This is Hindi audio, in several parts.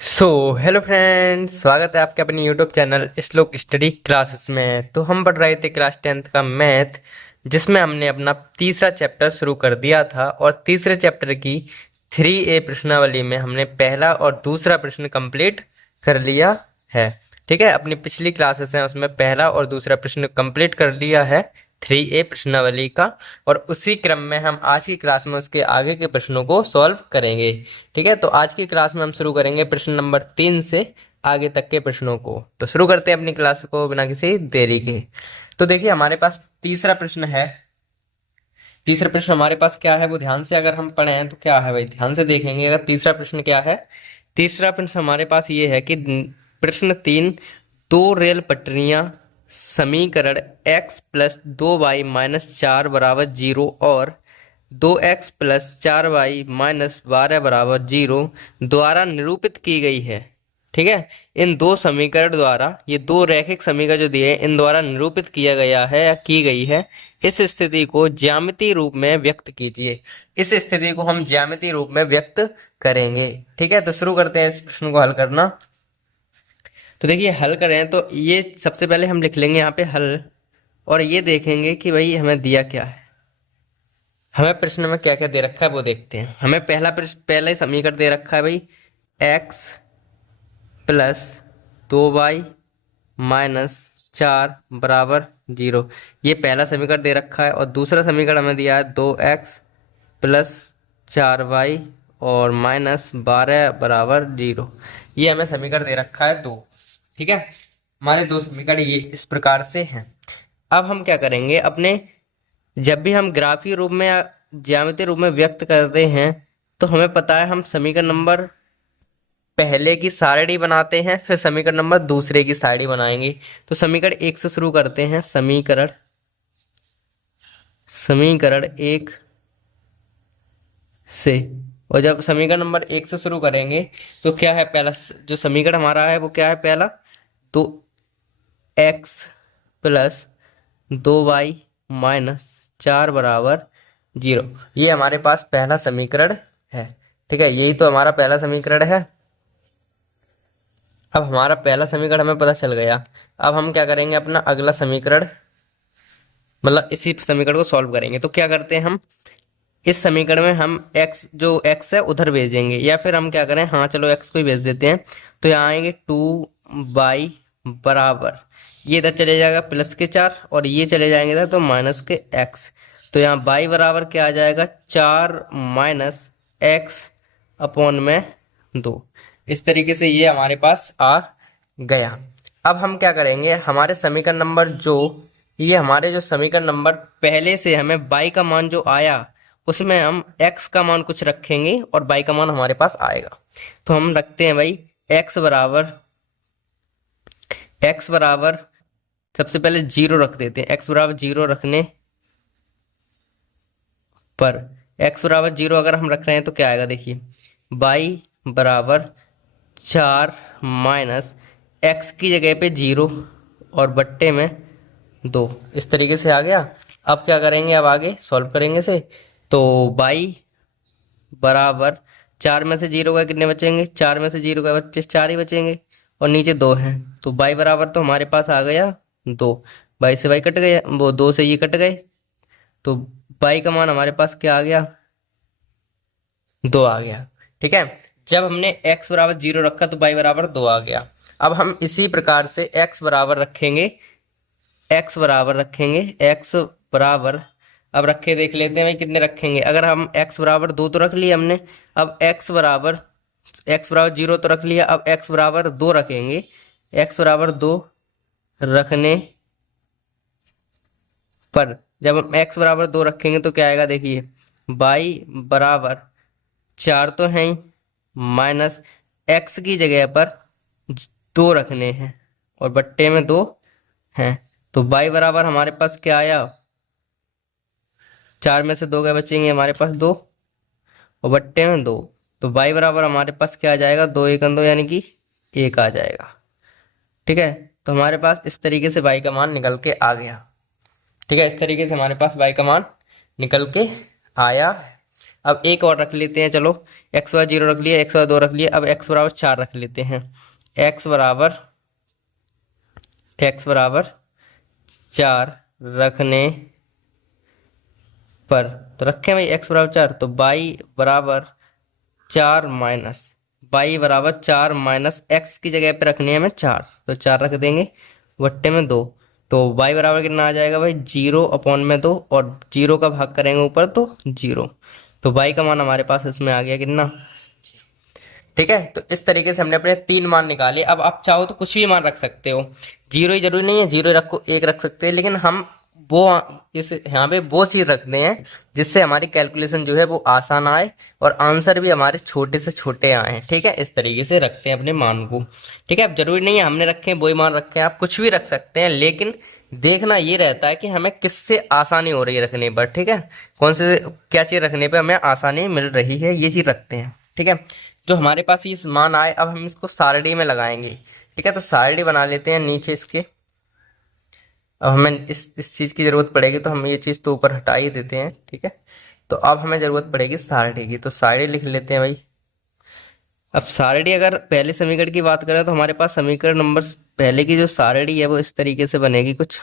हेलो फ्रेंड्स, स्वागत है आपके अपने यूट्यूब चैनल श्लोक स्टडी क्लासेस में। तो हम पढ़ रहे थे क्लास 10th का मैथ, जिसमें हमने अपना तीसरा चैप्टर शुरू कर दिया था। और तीसरे चैप्टर की 3A प्रश्नावली में हमने पहला और दूसरा प्रश्न कंप्लीट कर लिया है। ठीक है, अपनी पिछली क्लासेस हैं उसमें पहला और दूसरा प्रश्न कंप्लीट कर लिया है 3A प्रश्नावली का। और उसी क्रम में हम आज की क्लास में उसके आगे के प्रश्नों को सॉल्व करेंगे। ठीक है, तो आज की क्लास में हम शुरू करेंगे प्रश्न नंबर 3 से आगे तक के प्रश्नों को। तो शुरू करते हैं अपनी क्लास को बिना किसी देरी के। तो देखिए, हमारे पास तीसरा प्रश्न है। तीसरा प्रश्न हमारे पास क्या है वो ध्यान से अगर हम पढ़ें तो क्या है भाई, ध्यान से देखेंगे। अगर तीसरा प्रश्न क्या है, तीसरा प्रश्न हमारे पास ये है कि प्रश्न 3, दो रेल पटरियां समीकरण x प्लस 2y माइनस 4 बराबर 0 और 2x प्लस 4y माइनस 12 बराबर 0 द्वारा निरूपित की गई है। ठीक है, इन दो समीकरण द्वारा, ये दो रैखिक समीकरण जो दिए इन द्वारा निरूपित किया गया है या की गई है, इस स्थिति को ज्यामितीय रूप में व्यक्त कीजिए। इस स्थिति को हम ज्यामितीय रूप में व्यक्त करेंगे। ठीक है, तो शुरू करते हैं इस प्रश्न को हल करना। तो देखिए, हल करें तो ये सबसे पहले हम लिख लेंगे यहाँ पे हल, और ये देखेंगे कि भाई हमें दिया क्या है। हमें प्रश्न में क्या क्या दे रखा है वो देखते हैं। हमें पहला प्रश्न, पहले समीकरण दे रखा है भाई x प्लस 2y माइनस 4 बराबर 0। ये पहला समीकरण दे रखा है। और दूसरा समीकरण हमें दिया है 2x प्लस 4y और माइनस 12 बराबर 0। ये हमें समीकरण दे रखा है 2। ठीक है, हमारे दो समीकरण ये इस प्रकार से हैं। अब हम क्या करेंगे, अपने जब भी हम ग्राफीय रूप में या ज्यामितीय रूप में व्यक्त करते हैं तो हमें पता है हम समीकरण नंबर पहले की सारणी बनाते हैं, फिर समीकरण नंबर दूसरे की सारणी बनाएंगे। तो समीकरण 1 से शुरू करते हैं। समीकरण समीकरण 1 से, और जब समीकरण नंबर 1 से शुरू करेंगे तो क्या है, पहला जो समीकरण हमारा है वो क्या है पहला, तो x प्लस 2y माइनस 4 बराबर 0। ये हमारे पास पहला समीकरण है। ठीक है, यही तो हमारा पहला समीकरण है। अब हमारा पहला समीकरण हमें पता चल गया। अब हम क्या करेंगे, अपना अगला समीकरण, मतलब इसी समीकरण को सॉल्व करेंगे। तो क्या करते हैं हम, इस समीकरण में हम x, जो x है उधर भेजेंगे, या फिर हम क्या करें, हाँ चलो x को ही भेज देते हैं। तो यहाँ आएंगे 2y बराबर, ये इधर चले जाएगा प्लस के 4 और ये चले जाएंगे इधर तो माइनस के x। तो यहाँ y बराबर क्या आ जाएगा, 4 माइनस x अपॉन में 2। इस तरीके से ये हमारे पास आ गया। अब हम क्या करेंगे, हमारे समीकरण नंबर जो, ये हमारे जो समीकरण नंबर पहले से हमें y का मान जो आया उसमें हम x का मान कुछ रखेंगे और y का मान हमारे पास आएगा। तो हम रखते हैं भाई x बराबर सबसे पहले 0 रख देते हैं। x बराबर 0 रखने पर, x बराबर 0 अगर हम रख रहे हैं तो क्या आएगा, देखिए y बराबर 4 माइनस x की जगह पे 0 और बट्टे में 2। इस तरीके से आ गया। अब क्या करेंगे, अब आगे सॉल्व करेंगे इसे। तो y बराबर 4 में से 0 का कितने बचेंगे, 4 में से 0 का बच्चे 4 ही बचेंगे और नीचे 2 हैं। तो y बराबर तो हमारे पास आ गया 2। y से y कट गए, वो 2 से ये कट गए, तो y का मान हमारे पास क्या आ गया, 2 आ गया। ठीक है, जब हमने x बराबर 0 रखा तो y बराबर 2 आ गया। अब हम इसी प्रकार से x बराबर रखेंगे, x बराबर अब रखे देख लेते हैं भाई कितने रखेंगे। अगर हम x बराबर 2 तो रख लिया हमने। अब x बराबर 0 तो रख लिया। अब x बराबर 2 रखेंगे। x बराबर 2 रखने पर जब हम x बराबर 2 रखेंगे तो क्या आएगा, देखिए y बराबर 4 तो है ही, माइनस x की जगह पर 2 रखने हैं और बट्टे में 2 हैं। तो y बराबर हमारे पास क्या आया, 4 में से 2 गए बचेंगे हमारे पास 2 और बट्टे में 2। तो y बराबर हमारे पास क्या आ जाएगा, 2 1 2 यानी कि 1 आ जाएगा। ठीक है, तो हमारे पास इस तरीके से y का मान निकल के आ गया। ठीक है, इस तरीके से हमारे पास y का मान निकल के आया अब एक और रख लेते हैं, चलो एक्स बराबर 0 रख लिया, एक्स बराबर 2 रख लिया, अब एक्स बराबर 4 रख लेते हैं। एक्स बराबर 4 रखने पर, तो रखें भाई एक्स बराबर 4, तो बाई बराबर 4 माइनस, बाई बराबर 4 माइनस एक्स की जगह पे रखनी है हमें 4, तो 4 रख देंगे बट्टे में 2। तो बाई बराबर कितना आ जाएगा भाई 0/2, और 0 का भाग करेंगे ऊपर तो 0। तो बाई का मान हमारे पास इसमें आ गया कितना। ठीक है, तो इस तरीके से हमने अपने 3 मान निकाले। अब आप चाहो तो कुछ भी मान रख सकते हो, 0 ही जरूरी नहीं है, 0 रखो, 1 रख सकते हैं, लेकिन हम वो इस यहाँ पे वो चीज रखते हैं जिससे हमारी कैलकुलेशन जो है वो आसान आए और आंसर भी हमारे छोटे से छोटे आए। ठीक है, इस तरीके से रखते हैं अपने मान को। ठीक है, अब जरूरी नहीं है हमने रखे हैं वो ही मान रखे हैं, आप कुछ भी रख सकते हैं, लेकिन देखना ये रहता है कि हमें किससे आसानी हो रही है रखने पर। ठीक है, कौन से क्या चीज रखने पर हमें आसानी मिल रही है, ये चीज रखते हैं। ठीक है, जो हमारे पास ये मान आए, अब हम इसको सारणी में लगाएंगे। ठीक है, तो सारणी बना लेते हैं नीचे इसके। अब हमें इस चीज की जरूरत पड़ेगी, तो हम ये चीज तो ऊपर हटा ही देते हैं। ठीक है, तो अब हमें जरूरत पड़ेगी सारणी की, तो सारणी लिख लेते हैं भाई। अब सारणी अगर पहले समीकरण की बात करें तो हमारे पास समीकरण नंबर पहले की जो सारणी है वो इस तरीके से बनेगी कुछ,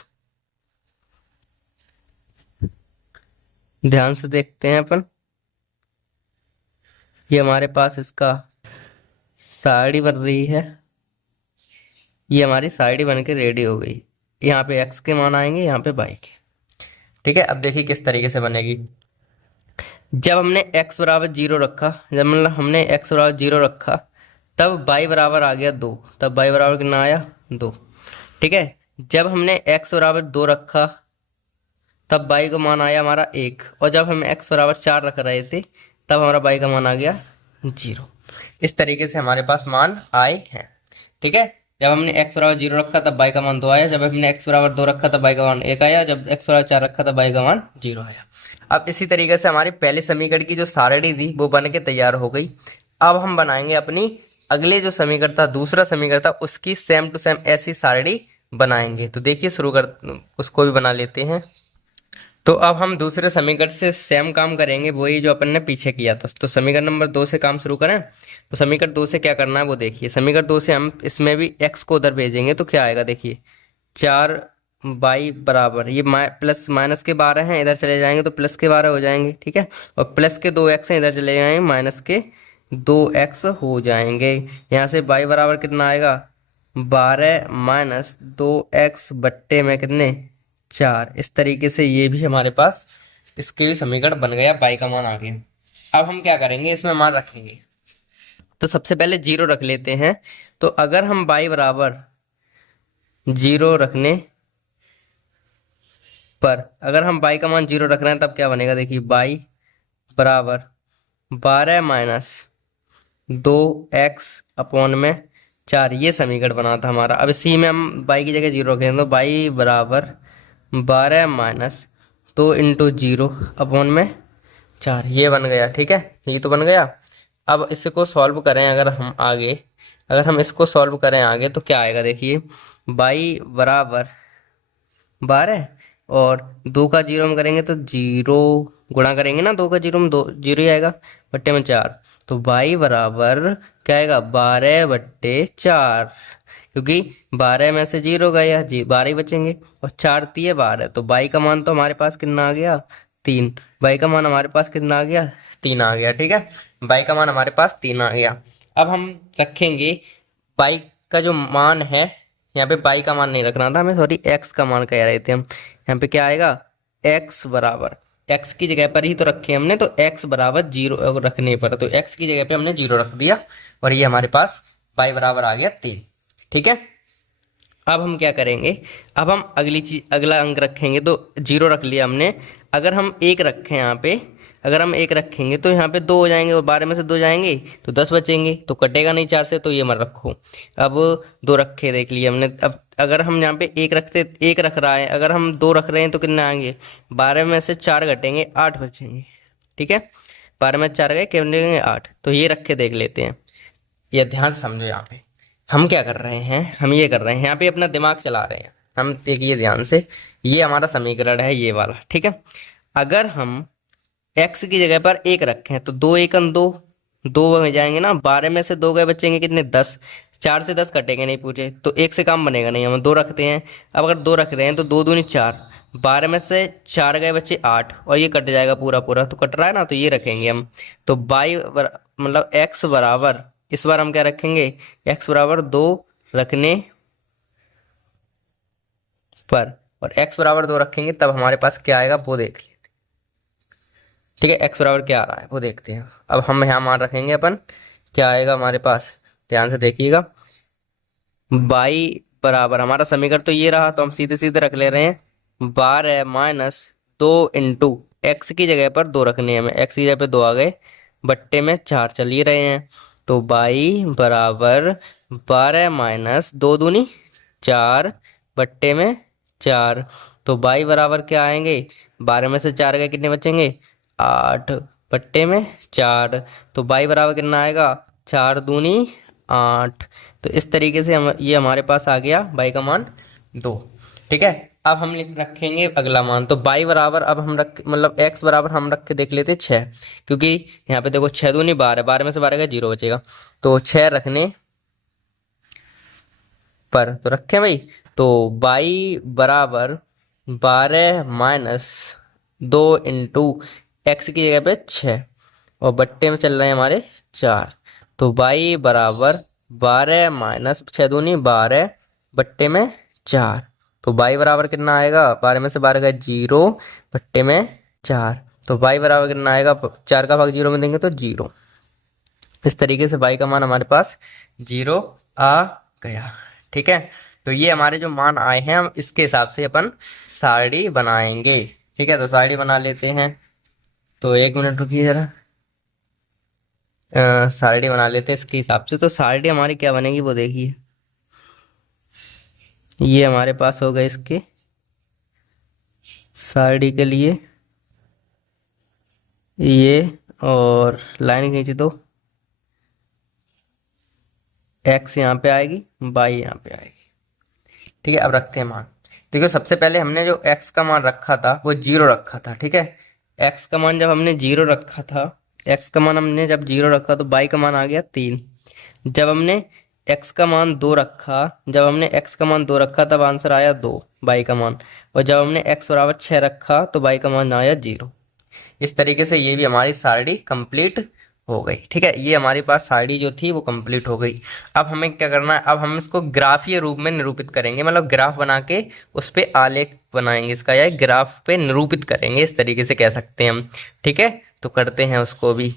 ध्यान से देखते हैं अपन। ये हमारे पास इसका सारणी बन रही है, ये हमारी सारणी बन के रेडी हो गई। यहाँ पे एक्स के मान आएंगे, यहाँ पे वाई के। ठीक है, अब देखिए किस तरीके से बनेगी। जब हमने x बराबर 0 रखा, जब मतलब हमने x बराबर 0 रखा, तब y बराबर आ गया 2, तब y बराबर कितना आया 2। ठीक है, जब हमने x बराबर 2 रखा, तब y का मान आया हमारा 1, और जब हम x बराबर 4 रख रहे थे तब हमारा y का मान आ गया 0। इस तरीके से हमारे पास मान आए हैं। ठीक है, जब हमने x बराबर 0 रखा तब y का मान 2 आया, जब हमने x बराबर 2 रखा तब y का मान 1 आया, जब x बराबर 4 रखा तब y का मान 0 आया। अब इसी तरीके से हमारे पहले समीकरण की जो सारणी थी वो बन के तैयार हो गई। अब हम बनाएंगे अपनी अगले जो समीकरण था, दूसरा समीकरण था, उसकी सेम टू सेम ऐसी सारणी बनाएंगे। तो देखिए शुरू कर, उसको भी बना लेते हैं। तो अब हम दूसरे समीकरण से सेम काम करेंगे, वही जो अपन ने पीछे किया था। तो समीकरण नंबर 2 से काम शुरू करें। तो समीकरण 2 से क्या करना है वो देखिए। समीकरण 2 से हम इसमें भी x को उधर भेजेंगे तो क्या आएगा देखिए, 4 बाई बराबर, ये प्लस माइनस के 12 हैं, इधर चले जाएंगे तो प्लस के 12 हो जाएंगे। ठीक है, और प्लस के 2x हैं, इधर चले जाएंगे माइनस के 2x हो जाएंगे। यहाँ से बाई बराबर कितना आएगा 12 माइनस 2x बट्टे में कितने 4। इस तरीके से ये भी हमारे पास इसके भी समीकरण बन गया, बाई का मान आ गया। अब हम क्या करेंगे, इसमें मान रखेंगे। तो सबसे पहले 0 रख लेते हैं। तो अगर हम बाई बराबर 0 रखने पर, अगर हम बाई का मान 0 रख रहे हैं तब क्या बनेगा देखिए, बाई बराबर 12 माइनस 2x/4, ये समीकरण बना था हमारा। अब इसी में हम बाई की जगह 0 रखेंगे, तो बाई बराबर 12 माइनस 2 × 0/4, ये बन गया। ठीक है, ये तो बन गया। अब इसको सॉल्व करें अगर हम आगे, अगर हम इसको सॉल्व करें आगे तो क्या आएगा देखिए, बाई बराबर 12 और 2 का 0 हम करेंगे तो 0 गुणा करेंगे ना, 2 का 0 में 2 0 ही आएगा, बट्टे में 4। तो बाई बराबर क्या आएगा 12/4, क्योंकि 12 में से 0 गया, 12 ही बचेंगे, और 4 तिये 12। तो बाई का मान तो हमारे पास कितना आ गया 3, बाई का मान हमारे पास कितना आ गया 3 आ गया। ठीक है, बाई का मान हमारे पास 3 आ गया। अब हम रखेंगे बाई का जो मान है, यहाँ पे बाई का मान नहीं रखना था हमें, सॉरी एक्स का मान कह रहे थे हम। यहाँ पे क्या आएगा, एक्स बराबर, एक्स की जगह पर ही तो रखे हमने, तो एक्स बराबर 0 रखने पर, तो एक्स की जगह पे हमने 0 रख दिया, और ये हमारे पास बाई बराबर आ गया 3। ठीक है, अब हम क्या करेंगे, अब हम अगली चीज, अगला अंक रखेंगे। तो 0 रख लिया हमने, अगर हम 1 रखें यहाँ पे, अगर हम 1 रखेंगे तो यहाँ पे 2 हो जाएंगे, और 12 में से 2 जाएंगे तो 10 बचेंगे, तो कटेगा नहीं 4 से, तो ये मत रखो। अब 2 रखे देख लिए हमने। अब अगर हम यहाँ पे 1 रखते, 1 रख रहा है, अगर हम 2 रख रहे हैं तो कितने आएंगे, 12 में से 4 घटेंगे 8 बचेंगे। ठीक है, 12 में 4 गए कितने 8, तो ये रख के देख लेते हैं। ये ध्यान से समझो, यहाँ पे हम क्या कर रहे हैं, हम ये कर रहे हैं यहाँ पे अपना दिमाग चला रहे हैं हम। देखिए ध्यान से, ये हमारा समीकरण है ये वाला। ठीक है, अगर हम एक्स की जगह पर एक रखें तो दो एकम दो, दो हो जाएंगे ना, 12 में से दो गए बचेंगे कितने, 10। 4 से 10 कटेंगे नहीं पूछे तो एक से काम बनेगा नहीं, हम दो रखते हैं। अब अगर दो रख रहे हैं तो दो दूनी चार, 12 में से चार गए बच्चे 8 और ये कट जाएगा पूरा पूरा, तो कट रहा है ना, तो ये रखेंगे हम। तो मतलब एक्स बराबर, इस बार हम क्या रखेंगे, एक्स बराबर 2 रखने पर, और एक्स बराबर 2 रखेंगे तब हमारे पास क्या आएगा वो देख लेते। ठीक है, एक्स बराबर क्या आ रहा है वो देखते हैं। अब हम यहाँ मान रखेंगे अपन, क्या आएगा हमारे पास, ध्यान से देखिएगा। बाई बराबर, हमारा समीकरण तो ये रहा, तो हम सीधे सीधे रख ले रहे हैं 12 माइनस 2 इंटू एक्स की जगह पर 2 रखने हैं हमें, एक्स की जगह पे 2 आ गए, बट्टे में 4 चल ही रहे हैं। तो बाई बराबर 12 माइनस 2 दूनी 4 बट्टे में 4। तो बाई बराबर क्या आएंगे, 12 में से 4 गए कितने बचेंगे, 8 बट्टे में 4। तो बाई बराबर कितना आएगा, 4 दूनी 8। तो इस तरीके से हम, ये हमारे पास आ गया बाई का मान 2। ठीक है, अब हम लिख रखेंगे अगला मान। तो बाई बराबर अब हम रख, मतलब एक्स बराबर हम रख के देख लेते 6, क्योंकि यहाँ पे देखो 6 दूनी 12, 12 में से 12 का 0 बचेगा, तो 6 रखने पर तो रखें भाई। तो बाई बराबर 12 माइनस 2 इंटू एक्स की जगह पे 6 और बट्टे में चल रहे हैं हमारे 4। तो बाई बराबर 12 माइनस 6 दूनी 12 बट्टे में 4। तो बाई बराबर कितना आएगा, 12 में से 12 का 0 बट्टे में 4। तो बाई बराबर कितना आएगा, 4 का भाग 0 में देंगे तो 0। इस तरीके से बाई का मान हमारे पास 0 आ गया। ठीक है, तो ये हमारे जो मान आए हैं, हम इसके हिसाब से अपन सारणी बनाएंगे। ठीक है, तो सारणी बना लेते हैं। तो एक मिनट रुकिए जरा, सारणी बना लेते हैं इसके हिसाब से। तो सारणी हमारी क्या बनेगी वो देखिए, ये हमारे पास होगा इसके सारणी के लिए ये, और लाइन खींच दो, एक्स यहाँ पे आएगी, बाई यहाँ पे आएगी। ठीक है, अब रखते हैं मान। देखो सबसे पहले हमने जो x का मान रखा था वो 0 रखा था। ठीक है, x का मान जब हमने 0 रखा था, x का मान हमने जब 0 रखा तो बाई का मान आ गया 3। जब हमने x का मान 2 रखा, जब हमने x का मान 2 रखा तब आंसर आया 2 बाई का मान, और जब हमने x बराबर 6 रखा तो बाई का मान आया 0। इस तरीके से ये भी हमारी सारणी कंप्लीट हो गई। ठीक है, ये हमारे पास सारणी जो थी वो कंप्लीट हो गई। अब हमें क्या करना है, अब हम इसको ग्राफीय रूप में निरूपित करेंगे, मतलब ग्राफ बना के उस पे आलेख बनाएंगे इसका, या ग्राफ पे निरूपित करेंगे, इस तरीके से कह सकते हैं हम। ठीक है, तो करते हैं उसको भी।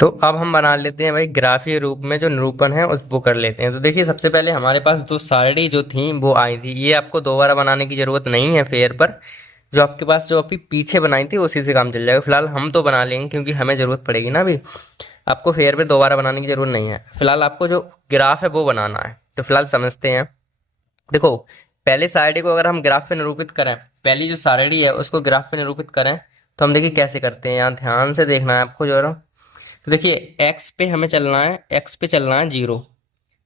तो अब हम बना लेते हैं भाई ग्राफीय रूप में जो निरूपण है उस वो कर लेते हैं। तो देखिए सबसे पहले हमारे पास दो सारणी जो थी वो आई थी, ये आपको दोबारा बनाने की जरूरत नहीं है फेयर पर, जो आपके पास जो अभी पीछे बनाई थी उसी से काम चल जाएगा। फिलहाल हम तो बना लेंगे क्योंकि हमें जरूरत पड़ेगी ना अभी, आपको फेयर पे दोबारा बनाने की जरूरत नहीं है। फिलहाल आपको जो ग्राफ है वो बनाना है, तो फिलहाल समझते हैं। देखो पहले सारणी को अगर हम ग्राफ पे निरूपित करें, पहली जो सारणी है उसको ग्राफ पे निरूपित करें, तो हम देखिए कैसे करते हैं। यहाँ ध्यान से देखना है आपको जरा। तो देखिए एक्स पे हमें चलना है, एक्स पे चलना है 0,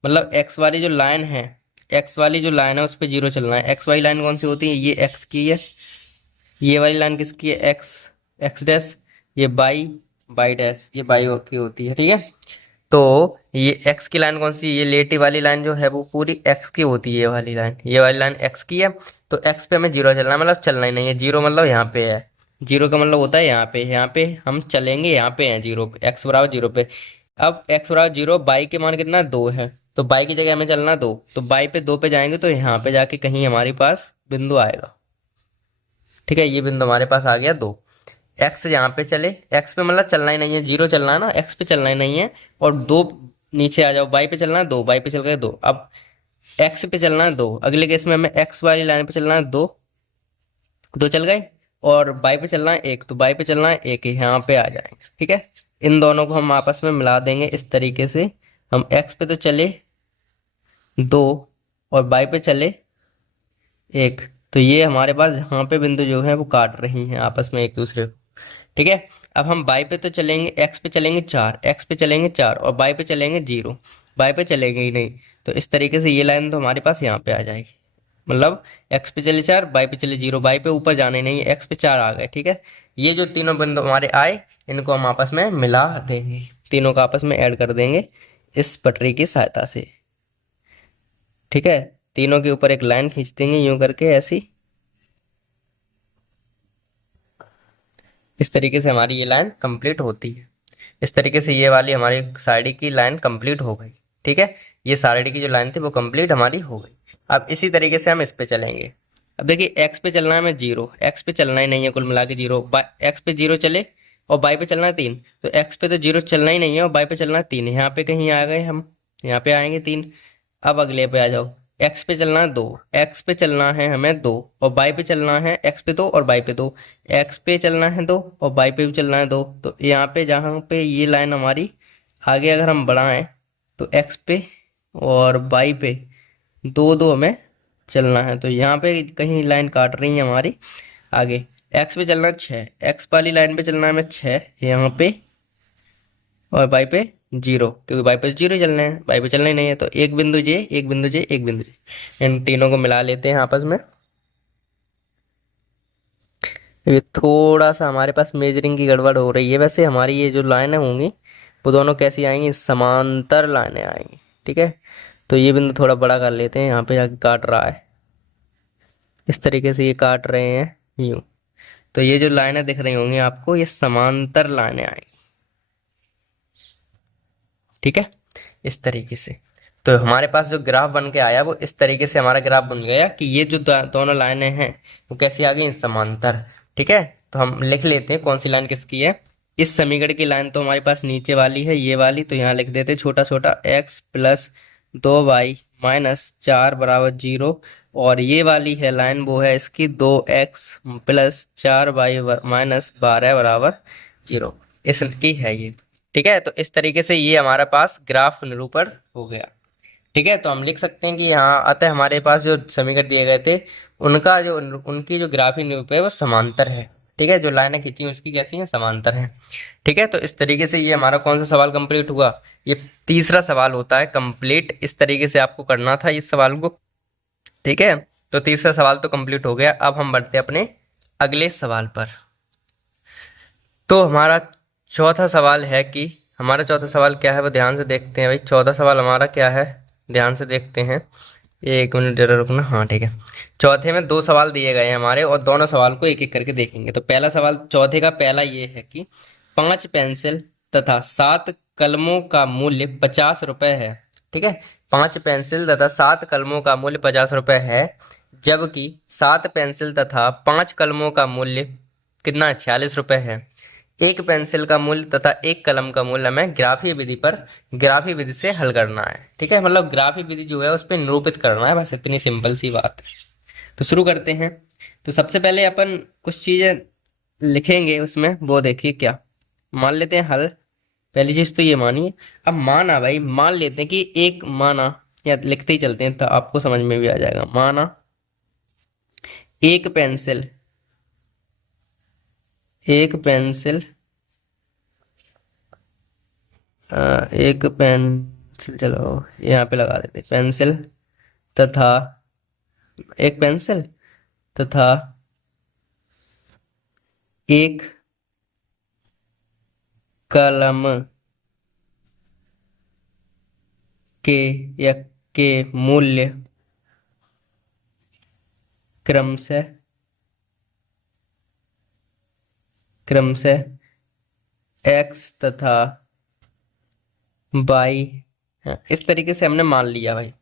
मतलब एक्स वाली जो लाइन है, एक्स वाली जो लाइन है उस पे 0 चलना है। एक्स वाली लाइन कौन सी होती है, ये एक्स की है, ये वाली लाइन किसकी है, एक्स, एक्स डैश, ये बाई, बाई डैश, ये बाई की होती है। ठीक है, तो ये एक्स की लाइन कौन सी, ये लेटी वाली लाइन जो है वो पूरी एक्स की होती है, ये वाली लाइन, ये वाली लाइन एक्स की है। तो एक्स पे हमें 0 चलना है, मतलब चलना ही नहीं है, 0 मतलब यहाँ पे है, 0 का मतलब होता है यहाँ पे, यहाँ पे हम चलेंगे, यहाँ पे है 0 पे, एक्स बराबर 0 पे। अब एक्स बराबर 0, बाई के मान कितना 2 है, तो बाई की जगह हमें चलना 2, तो बाई पे 2 पे जाएंगे तो यहाँ पे जाके कहीं हमारे पास बिंदु आएगा। ठीक है, ये बिंदु हमारे पास आ गया 2। एक्स यहाँ पे चले, एक्स पे मतलब चलना ही नहीं है, 0 चलना है ना, एक्स पे चलना ही नहीं है, और 2 नीचे आ जाओ, बाई पे चलना है 2, बाई पे चल गए 2। अब एक्स पे चलना है 2, अगले केस में हमें एक्स वाली लाइन पे चलना है 2, 2 चल गए, और बाई पे चलना है 1, तो बाई पे चलना है 1 ही, यहाँ पे आ जाएंगे। ठीक है, इन दोनों को हम आपस में मिला देंगे इस तरीके से। हम एक्स पे तो चले 2 और बाई पे चले 1, तो ये हमारे पास यहाँ पे बिंदु जो है वो काट रही हैं आपस में एक दूसरे को। ठीक है, अब हम बाई पे तो चलेंगे, एक्स पे चलेंगे 4, एक्स पे चलेंगे 4 और बाई पे चलेंगे 0, बाई पे चलेंगे ही नहीं। तो इस तरीके से ये लाइन तो हमारे पास यहाँ पे आ जाएगी, मतलब एक्स पे चले 4, बाई पे चले 0, बाई पे ऊपर जाने नहीं, एक्स पे 4 आ गए। ठीक है, ये जो तीनों बिंदु हमारे आए, इनको हम आपस में मिला देंगे, तीनों का आपस में ऐड कर देंगे इस पटरी की सहायता से। ठीक है, तीनों के ऊपर एक लाइन खींच देंगे यूं करके, ऐसी। इस तरीके से हमारी ये लाइन कंप्लीट होती है। इस तरीके से ये वाली हमारी साइड की लाइन कंप्लीट हो गई। ठीक है, ये साइड की जो लाइन थी वो कंप्लीट हमारी हो गई। अब इसी तरीके से हम इस पे चलेंगे। अब देखिए, एक्स पे चलना है हमें 0, एक्स पे चलना ही नहीं है कुल मिला के 0, एक्स पे 0 चले और बाई पे चलना है 3, तो एक्स पे तो 0 चलना ही नहीं है और बाई पे चलना है 3, यहाँ पे कहीं आ गए हम, यहाँ पे आएंगे 3। अब अगले पे आ जाओ, एक्स पे चलना है 2, एक्स पे चलना है हमें 2 और बाई पे चलना है, एक्स पे 2 और बाई पे 2, एक्स पे चलना है 2 और बाई पे भी चलना है 2। तो यहाँ पे जहाँ पे ये लाइन हमारी आगे अगर हम बढ़ाएं तो एक्स पे और बाई पे 2 2 हमें चलना है, तो यहाँ पे कहीं लाइन काट रही है हमारी आगे। एक्स पे चलना है 6, एक्स वाली लाइन पे चलना है हमें 6 यहाँ पे, और बाई पे 0, क्योंकि बाई पे 0 चलना है, बाई पे चलना ही नहीं है। तो एक बिंदु जे, एक बिंदु जे, एक बिंदु जे, इन तीनों को मिला लेते हैं आपस में। ये थोड़ा सा हमारे पास मेजरिंग की गड़बड़ हो रही है। वैसे हमारी ये जो लाइनें होंगी वो दोनों कैसी आएंगी, समांतर लाइनें आएंगी। ठीक है, तो ये बिंदु थोड़ा बड़ा कर लेते हैं, यहाँ पे जाके काट रहा है, इस तरीके से ये काट रहे हैं यूं। तो ये जो लाइनें दिख रही होंगी आपको, ये समांतर लाइनें आएंगी। ठीक है, इस तरीके से। तो हमारे पास जो ग्राफ बन के आया वो इस तरीके से हमारा ग्राफ बन गया कि ये जो दोनों लाइनें हैं वो कैसी आ गई, समांतर। ठीक है, तो हम लिख लेते हैं कौन सी लाइन किसकी है। इस समीकरण की लाइन तो हमारे पास नीचे वाली है, ये वाली, तो यहाँ लिख देते छोटा छोटा x प्लस 2y माइनस 4 बराबर 0, और ये वाली है लाइन वो है इसकी 2x प्लस 4y माइनस 12 बराबर 0, इसकी है ये। ठीक है, तो इस तरीके से ये हमारे पास ग्राफ निरूपण हो गया। ठीक है, तो हम लिख सकते हैं कि यहाँ अतः हमारे पास जो समीकरण दिए गए थे उनका जो उनकी जो ग्राफी निरूपण है वो समांतर है। ठीक है, जो लाइनें खींची उसकी कैसी हैं, समांतर हैं। ठीक है, तो इस तरीके से ये हमारा कौन सा सवाल कंप्लीट हुआ, ये तीसरा सवाल होता है कंप्लीट। इस तरीके से आपको करना था इस सवाल को। ठीक है, तो तीसरा सवाल तो कंप्लीट हो गया। अब हम बढ़ते हैं अपने अगले सवाल पर। तो हमारा चौथा सवाल है कि हमारा चौथा सवाल क्या है वो ध्यान से देखते हैं भाई। चौथा सवाल हमारा क्या है, ध्यान से देखते हैं। एक मिनट जरा रुकना। हाँ ठीक है, चौथे में 2 सवाल दिए गए हैं हमारे और दोनों सवाल को एक एक करके देखेंगे। तो पहला सवाल चौथे का पहला ये है कि 5 पेंसिल तथा 7 कलमों का मूल्य 50 रुपए है। ठीक है, 5 पेंसिल तथा 7 कलमों का मूल्य 50 रुपए है, जबकि 7 पेंसिल तथा 5 कलमों का मूल्य कितना है, 46 रुपए है। एक पेंसिल का मूल्य तथा एक कलम का मूल्य हमें ग्राफी विधि से हल करना है। ठीक है, मतलब ग्राफी विधि जो है उस पर निरूपित करना है, बस इतनी सिंपल सी बात है। तो शुरू करते हैं। तो सबसे पहले अपन कुछ चीजें लिखेंगे उसमें, वो देखिए क्या मान लेते हैं हल। पहली चीज तो ये मानिए, अब माना भाई, मान लेते हैं कि एक माना, या लिखते ही चलते हैं तो आपको समझ में भी आ जाएगा। माना एक पेंसिल एक पेंसिल, चलो यहाँ पे लगा देते पेंसिल तथा एक पेंसिल तथा एक कलम के या के मूल्य क्रमशः x तथा y। इस तरीके से हमने मान लिया भाई,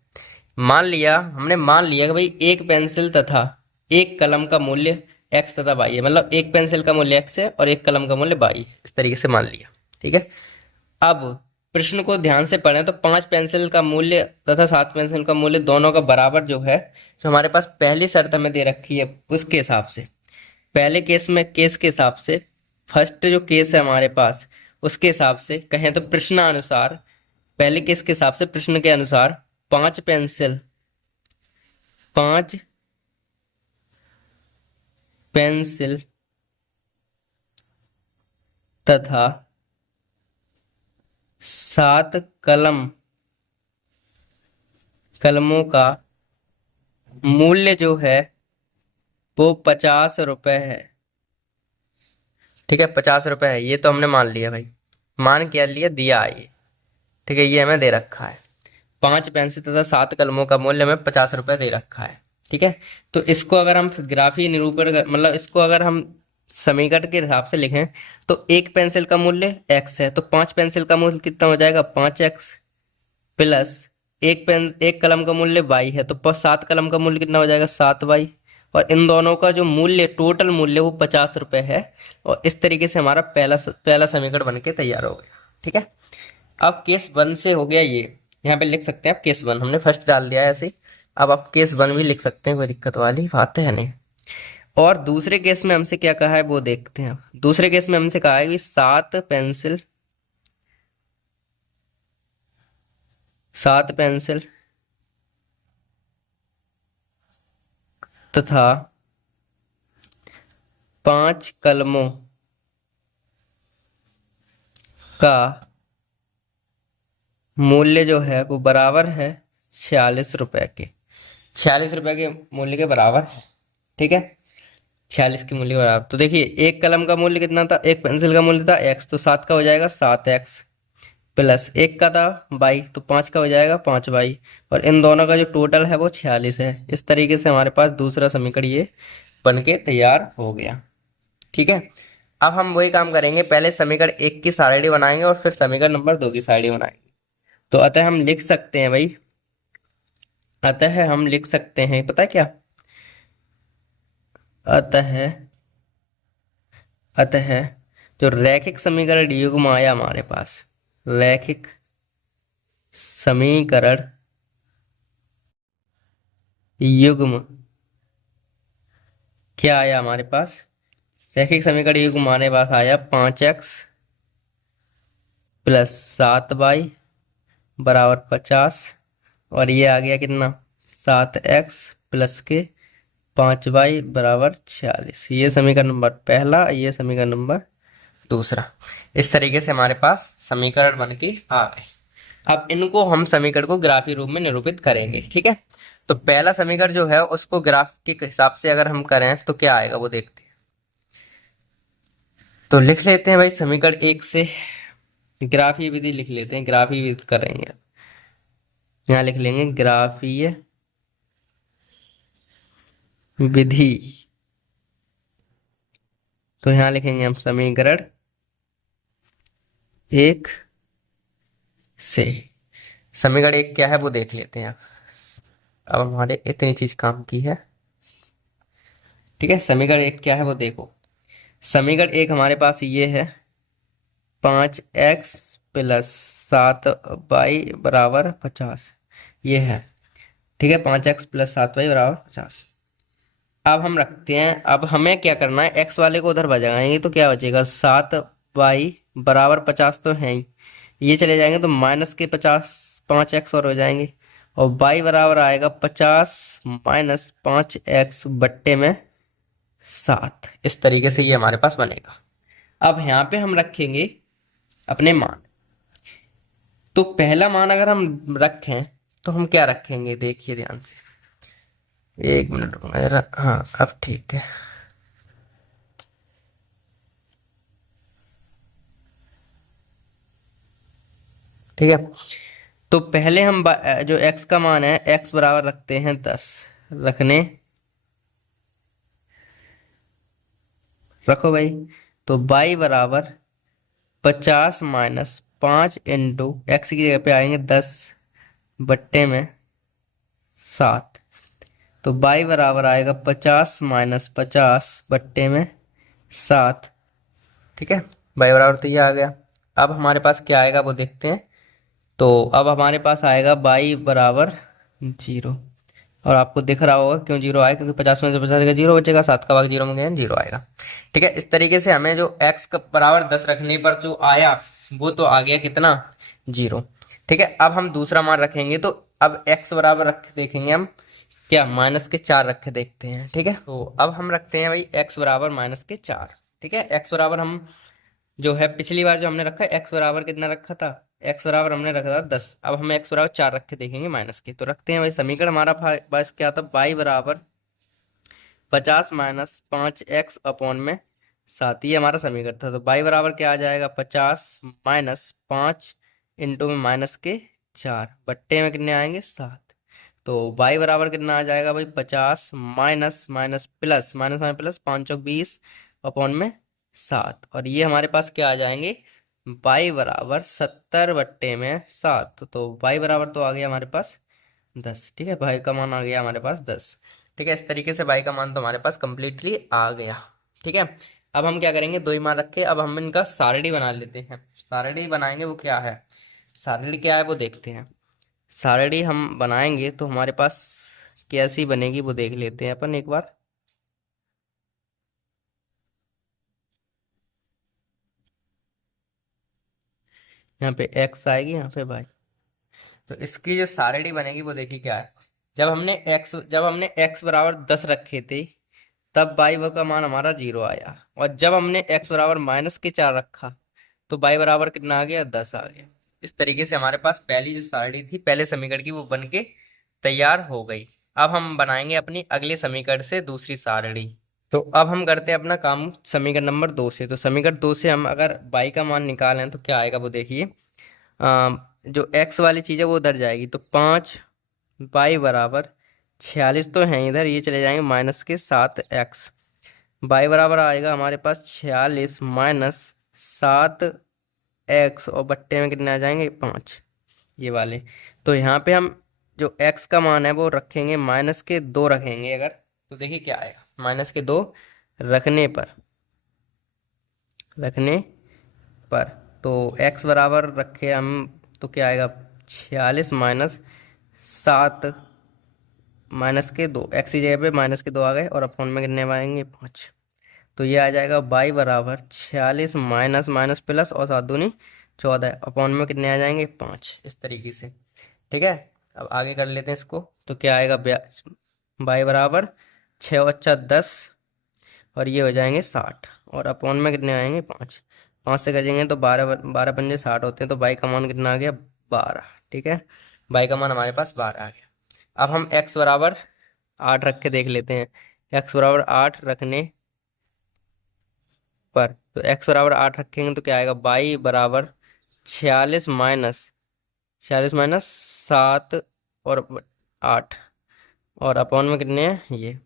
हमने मान लिया कि भाई एक पेंसिल तथा एक कलम का मूल्य x तथा y है, मतलब एक पेंसिल का मूल्य x है और एक कलम का मूल्य y, इस तरीके से मान लिया। ठीक है, अब प्रश्न को ध्यान से पढ़ें तो 5 पेंसिल का मूल्य तथा 7 पेंसिल का मूल्य दोनों का बराबर जो है, जो हमारे पास पहली शर्त हमें दे रखी है उसके हिसाब से, पहले केस के हिसाब से, फर्स्ट जो केस है हमारे पास उसके हिसाब से कहें तो प्रश्नानुसार, पहले केस के हिसाब से प्रश्न के अनुसार 5 पेंसिल तथा 7 कलमों का मूल्य जो है वो 50 रुपए है। ठीक है, 50 रुपये है, ये तो हमने मान लिया भाई, मान क्या लिया, दिया ये। ठीक है, ये हमें दे रखा है, 5 पेंसिल तथा 7 कलमों का मूल्य हमें 50 रुपये दे रखा है। ठीक है, तो इसको अगर हम ग्राफीय निरूपण मतलब इसको अगर हम समीकरण के हिसाब से लिखें, तो एक पेंसिल का मूल्य x है, तो 5 पेंसिल का मूल्य कितना हो जाएगा, 5x, प्लस एक कलम का मूल्य y है, तो 7 कलम का मूल्य कितना हो जाएगा, 7y। और इन दोनों का जो मूल्य, टोटल मूल्य, वो 50 रुपये है। और इस तरीके से हमारा पहला पहला समीकरण बन के तैयार हो गया। ठीक है, अब केस 1 से हो गया ये, यहाँ पे लिख सकते हैं आप केस 1, हमने फर्स्ट डाल दिया है ऐसे। अब आप केस 1 भी लिख सकते हैं, कोई दिक्कत वाली बात है नहीं। और दूसरे केस में हमसे क्या कहा है वो देखते हैं। दूसरे केस में हमसे कहा है कि 7 पेंसिल तथा 5 कलमों का मूल्य जो है वो बराबर है 46 रुपए के। 46 रुपए के मूल्य के बराबर है। ठीक है, 46 के मूल्य के बराबर। तो देखिए, एक कलम का मूल्य कितना था, एक पेंसिल का मूल्य था x, तो 7 का हो जाएगा 7x, प्लस एक का था y, तो 5 का हो जाएगा 5y। और इन दोनों का जो टोटल है वो 46 है। इस तरीके से हमारे पास दूसरा समीकरण ये बन के तैयार हो गया। ठीक है, अब हम वही काम करेंगे, पहले समीकरण 1 की साइड बनाएंगे और फिर समीकरण नंबर 2 की साइड बनाएंगे। तो अतः हम लिख सकते हैं भाई, अतः हम लिख सकते हैं, पता है क्या, अतः अतः जो रैखिक समीकरण युग्म आया हमारे पास, रैखिक समीकरण युग्म क्या आया हमारे पास, रैखिक समीकरण युग्म हमारे पास आया 5x प्लस 7y बराबर 50। और ये आ गया कितना, 7x प्लस के 5y बराबर 46। ये समीकरण नंबर पहला, ये समीकरण नंबर दूसरा। इस तरीके से हमारे पास समीकरण बन के आ गए। अब इनको हम समीकरण को ग्राफीय रूप में निरूपित करेंगे। ठीक है, तो पहला समीकरण जो है उसको ग्राफ के हिसाब से अगर हम करें तो क्या आएगा वो देखते हैं। तो लिख लेते हैं भाई, समीकरण 1 से ग्राफीय विधि लिख लेते हैं, ग्राफीय विधि करेंगे। यहाँ लिख लेंगे ग्राफीय विधि। तो यहाँ लिखेंगे हम समीकरण 1 से। समीकरण 1 क्या है वो देख लेते हैं। अब हमारे इतनी चीज काम की है। ठीक है, समीकरण 1 क्या है वो देखो। समीकरण 1 हमारे पास ये है, 5x प्लस 7y बराबर 50, ये है। ठीक है, 5x प्लस 7y बराबर 50। अब हम रखते हैं, अब हमें क्या करना है, x वाले को उधर भगाएंगे तो क्या बचेगा, 7y बराबर 50 तो है ही, ये चले जाएंगे तो माइनस के 50, 5x और हो जाएंगे। और y बराबर आएगा 50 माइनस 5x बट्टे में 7। इस तरीके से ये हमारे पास बनेगा। अब यहाँ पे हम रखेंगे अपने मान। तो पहला मान अगर हम रखें तो हम क्या रखेंगे, देखिए ध्यान से, 1 मिनट मेरा, हाँ अब ठीक है। ठीक है, तो पहले हम जो x का मान है, x बराबर रखते हैं 10, रखने रखो भाई। तो y बराबर 50 माइनस 5 इंटू एक्स की जगह पे आएंगे 10 बट्टे में 7। तो y बराबर आएगा 50 माइनस 50 बट्टे में 7। ठीक है, y बराबर तो ये आ गया। अब हमारे पास क्या आएगा वो देखते हैं। तो अब हमारे पास आएगा y बराबर 0। और आपको दिख रहा होगा क्यों 0 आया, क्योंकि 50 में से 50 का 0 बचेगा, 7 का भाग 0 में गया 0 आएगा। ठीक है, इस तरीके से हमें जो x का बराबर 10 रखने पर जो आया वो तो आ गया कितना, 0। ठीक है, अब हम दूसरा मान रखेंगे। तो अब x बराबर रख के देखेंगे हम, क्या माइनस के 4 रख के देखते हैं। ठीक है, तो अब हम रखते हैं भाई x बराबर माइनस के 4। ठीक है, x बराबर हम जो है पिछली बार जो हमने रखा है, x बराबर कितना रखा था, x बराबर हमने रखा था 10। अब हमें x बराबर 4 रख के देखेंगे माइनस के। तो रखते हैं भाई, समीकरण हमारा बस क्या था, y बराबर 50 माइनस 5x अपॉन में 7, ये हमारा समीकरण था। तो बाई बराबर क्या आ जाएगा, 50 माइनस 5 इंटू में माइनस के 4 बट्टे में कितने आएंगे, 7। तो बाई बराबर कितना आ जाएगा भाई, 50 minus minus plus minus minus plus 5 चौक 20 अपॉन में 7, और ये हमारे पास क्या आ जाएंगे, बाई बराबर 70 बट्टे में 7। तो बाई बराबर तो आ गया हमारे पास 10। ठीक है, बाई का मान आ गया हमारे पास 10। ठीक है, इस तरीके से बाई का मान तो हमारे पास कंप्लीटली आ गया। ठीक है, अब हम क्या करेंगे, दो ही मान रखे, अब हम इनका सारणी बना लेते हैं। सारणी बनाएंगे, वो क्या है, सारणी क्या है वो देखते हैं। सारणी हम बनाएंगे तो हमारे पास कैसी बनेगी वो देख लेते हैं अपन एक बार। यहाँ पे x आएगी, यहाँ पे y। तो इसकी जो सारणी बनेगी वो देखिए क्या है। जब हमने x बराबर 10 रखे थे, तब बाई का मान हमारा 0 आया। और जब हमने x बराबर -4 रखा, तो बाई बराबर कितना आ गया, 10 आ गया। इस तरीके से हमारे पास पहली जो सारणी थी पहले समीकरण की, वो बन के तैयार हो गई। अब हम बनाएंगे अपनी अगले समीकरण से दूसरी सारणी। तो अब हम करते हैं अपना काम समीकरण नंबर 2 से। तो समीकरण 2 से हम अगर बाई का मान निकालें तो क्या आएगा वो देखिए। जो x वाली चीज़ है वो उधर जाएगी, तो 5 बाई बराबर 46 तो है इधर, ये चले जाएंगे -7x। बाई बराबर आएगा हमारे पास 46 माइनस 7x, और बट्टे में कितने आ जाएंगे, 5, ये वाले। तो यहाँ पे हम जो x का मान है वो रखेंगे -2 रखेंगे अगर, तो देखिए क्या आएगा, -2 रखने पर रखने पर तो x बराबर रखे हम, तो क्या आएगा, 46 माइनस 7 -2, x की जगह पे -2 आ गए, और अपॉन में कितने आएंगे, 5। तो ये आ जाएगा बाई बराबर 46 माइनस माइनस प्लस और 7 दूनी 14, अपॉन में कितने आ जाएंगे, 5, इस तरीके से। ठीक है, अब आगे कर लेते हैं इसको। तो क्या आएगा, बाई बराबर 6 अच्छा 10, और ये हो जाएंगे 60, और अपॉन में कितने आएंगे, 5। 5 से करेंगे तो 12 12 पंजे 60 होते हैं, तो बाई का मान कितना आ गया, 12। ठीक है, बाई का मान हमारे पास 12 आ गया। अब हम x बराबर 8 रख के देख लेते हैं। x बराबर 8 रखने पर, तो x बराबर 8 रखेंगे तो क्या आएगा, बाई बराबर 46 माइनस 7 और 8, और अपॉन में कितने हैं ये।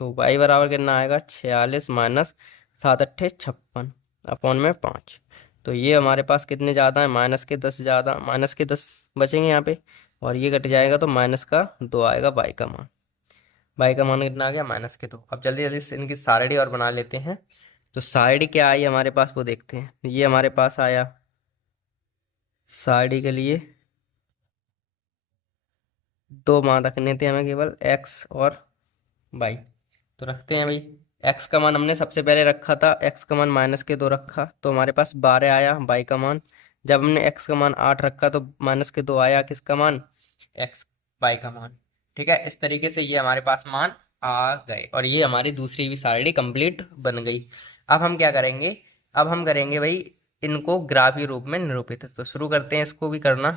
तो बाई बराबर कितना आएगा, 46 माइनस 7 अट्ठे 56, अपॉन में 5। तो ये हमारे पास कितने ज़्यादा है, -10 ज़्यादा, -10 बचेंगे यहाँ पे, और ये कट जाएगा तो -2 आएगा बाई का मान। बाई का मान कितना आ गया, -2। अब जल्दी जल्दी से इनकी सारणी और बना लेते हैं। तो सारणी क्या आई हमारे पास वो देखते हैं। ये हमारे पास आया सारणी के लिए दो मान रखने थे हमें, केवल x और y। तो रखते हैं भाई। x का मान हमने सबसे पहले रखा था, x का मान -2 रखा, तो हमारे पास 12 आया y का मान। जब हमने x का मान 8 रखा तो -2 आया किसका मान, x y का मान। ठीक है, इस तरीके से ये हमारे पास मान आ गए, और ये हमारी दूसरी भी सारणी कंप्लीट बन गई। अब हम क्या करेंगे, अब हम करेंगे भाई इनको ग्राफी रूप में निरूपित। तो शुरू करते हैं इसको भी करना।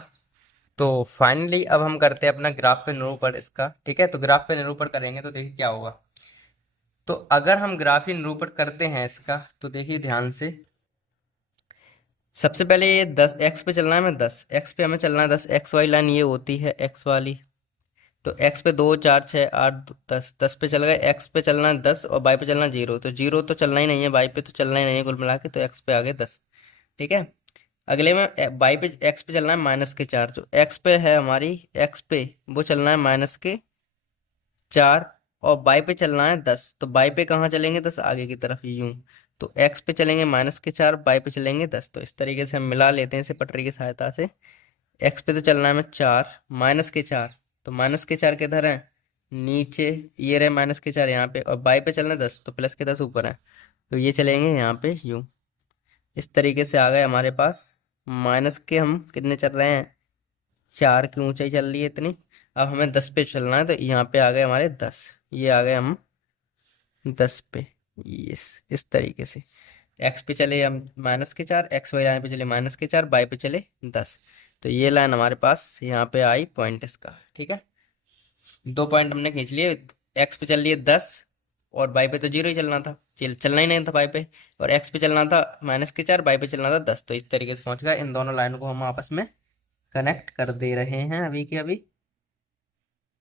तो फाइनली अब हम करते हैं अपना ग्राफ पे निरूपण इसका। ठीक है, तो ग्राफ पे निरूपण करेंगे तो देखिए क्या होगा। तो अगर हम ग्राफी निरूपण करते हैं इसका, तो देखिए ध्यान से, सबसे पहले ये 10 x पे चलना है, हमें 10 x पे हमें चलना है, 10 x वाली लाइन ये होती है x वाली। तो x पे 2 4 6 8 10, 10 पे चल गए, x पे चलना है 10, और y पे चलना है 0। तो 0 तो चलना ही नहीं है, y पे तो चलना ही नहीं है कुल मिला के, तो x पे आ गए 10। ठीक है, अगले में बाई पे एक्स पे चलना है -4। जो एक्स पे है हमारी, एक्स पे वो चलना है -4, और बाई पे चलना है 10। तो बाई पे कहाँ चलेंगे, 10 आगे की तरफ यूं। तो एक्स पे चलेंगे -4, बाई पे चलेंगे 10। तो इस तरीके से हम मिला लेते हैं इसे पटरी की सहायता से। एक्स पे तो चलना है हमें 4, -4, तो -4 किधर है, नीचे, ये रहे -4 यहाँ पे, और बाई पे चलना है 10, तो +10 ऊपर है। तो ये चलेंगे यहाँ पे यूं। इस तरीके से आ गए हमारे पास माइनस के, हम कितने चल रहे हैं, 4 की ऊंचाई चल रही है इतनी। अब हमें 10 पे चलना है, तो यहाँ पे आ गए हमारे 10, ये आ गए हम 10 पे। इस तरीके से एक्स पे चले हम -4, एक्स वाली लाइन पे चले -4, बाई पे चले 10। तो ये लाइन हमारे पास यहाँ पे आई पॉइंट इसका। ठीक है, दो पॉइंट हमने खींच लिए। एक्स पे चल रही है 10, और बाई पे तो 0 ही चलना था। चलना ही नहीं था y पे, और x पे चलना था -4, y पे चलना था 10। तो इस तरीके से पहुंच गया। इन दोनों लाइनों को हम आपस में कनेक्ट कर दे रहे हैं अभी के अभी,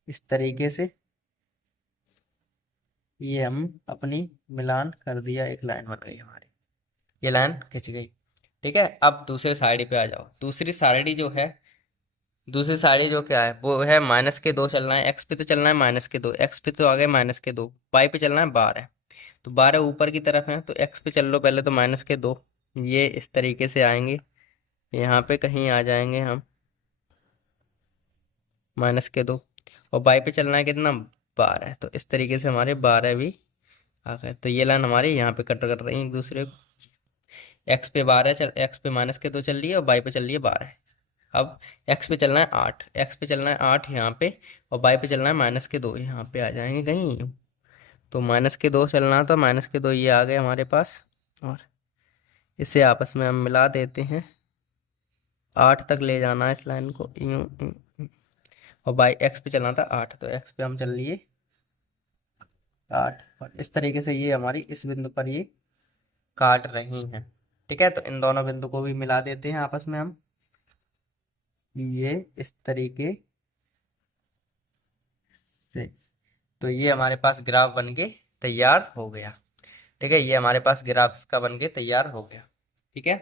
इस तरीके से ये हम अपनी मिलान कर दिया, एक लाइन बन गई हमारी, ये लाइन खिंच गई। ठीक है, अब दूसरे साइड पे आ जाओ। दूसरी साइड जो क्या है वो है -2 चलना है, x पे तो चलना है -2, x पे तो आ गए -2, y पे चलना है 12। तो 12 ऊपर की तरफ है, तो x पे चल लो पहले, तो -2 ये इस तरीके से आएंगे, यहाँ पे कहीं आ जाएंगे हम -2, और y पे चलना है कितना 12, तो इस तरीके से हमारे 12 भी आ गए। तो ये लाइन हमारी यहाँ पे कट कर रही है एक दूसरे को। x पे -2 चल रही है और y पे चल रही है 12। अब x पे चलना है 8, यहाँ पे, और y पे चलना है -2, यहाँ पे आ जाएंगे कहीं। तो -2 चलना था, -2 ये आ गए हमारे पास, और इसे आपस में हम मिला देते हैं। 8 तक ले जाना है इस लाइन को, यूं यूं, यूं। और बाई x पे चलना था 8, तो x पे हम चल लिए 8, और इस तरीके से ये हमारी इस बिंदु पर ये काट रही हैं। ठीक है, तो इन दोनों बिंदु को भी मिला देते हैं आपस में हम, ये इस तरीके से। तो ये हमारे पास ग्राफ बन के तैयार हो गया। ठीक है, ये हमारे पास ग्राफ इसका बन के तैयार हो गया। ठीक है,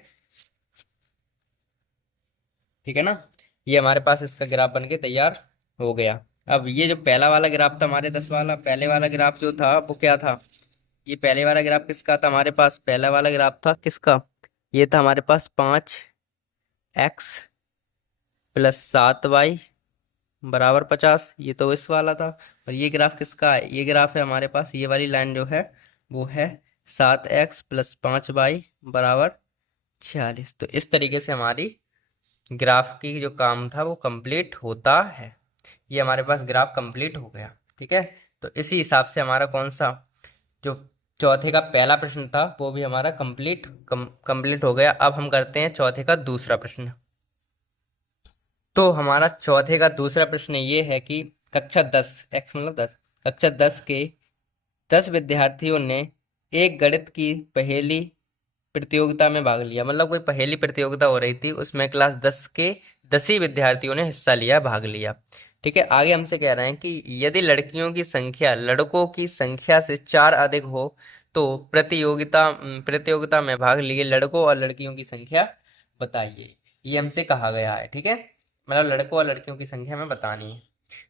ठीक है ना, ये हमारे पास इसका ग्राफ बन के तैयार हो गया। अब ये जो पहला वाला ग्राफ था हमारे 10 वाला, पहले वाला ग्राफ जो था वो क्या था, ये पहले वाला ग्राफ किसका था, हमारे पास पहला वाला ग्राफ था किसका, ये था हमारे पास 5x + 7y बराबर 50, ये तो इस वाला था। और ये ग्राफ किसका है, ये ग्राफ है हमारे पास, ये वाली लाइन जो है वो है 7x + 5y बराबर 46। तो इस तरीके से हमारी ग्राफ की जो काम था वो कंप्लीट होता है। ये हमारे पास ग्राफ कंप्लीट हो गया। ठीक है, तो इसी हिसाब से हमारा कौन सा जो चौथे का पहला प्रश्न था वो भी हमारा कंप्लीट हो गया। अब हम करते हैं चौथे का दूसरा प्रश्न। तो हमारा चौथे का दूसरा प्रश्न ये है कि कक्षा 10, x मतलब 10, कक्षा 10 के 10 विद्यार्थियों ने एक गणित की पहेली प्रतियोगिता में भाग लिया। मतलब कोई पहेली प्रतियोगिता हो रही थी, उसमें क्लास 10 के 10 ही विद्यार्थियों ने हिस्सा लिया, भाग लिया। ठीक है, आगे हमसे कह रहे हैं कि यदि लड़कियों की संख्या लड़कों की संख्या से 4 अधिक हो तो प्रतियोगिता में भाग लिए लड़कों और लड़कियों की संख्या बताइए। ये हमसे कहा गया है। ठीक है, मतलब लड़कों और लड़कियों की संख्या हमें बतानी है।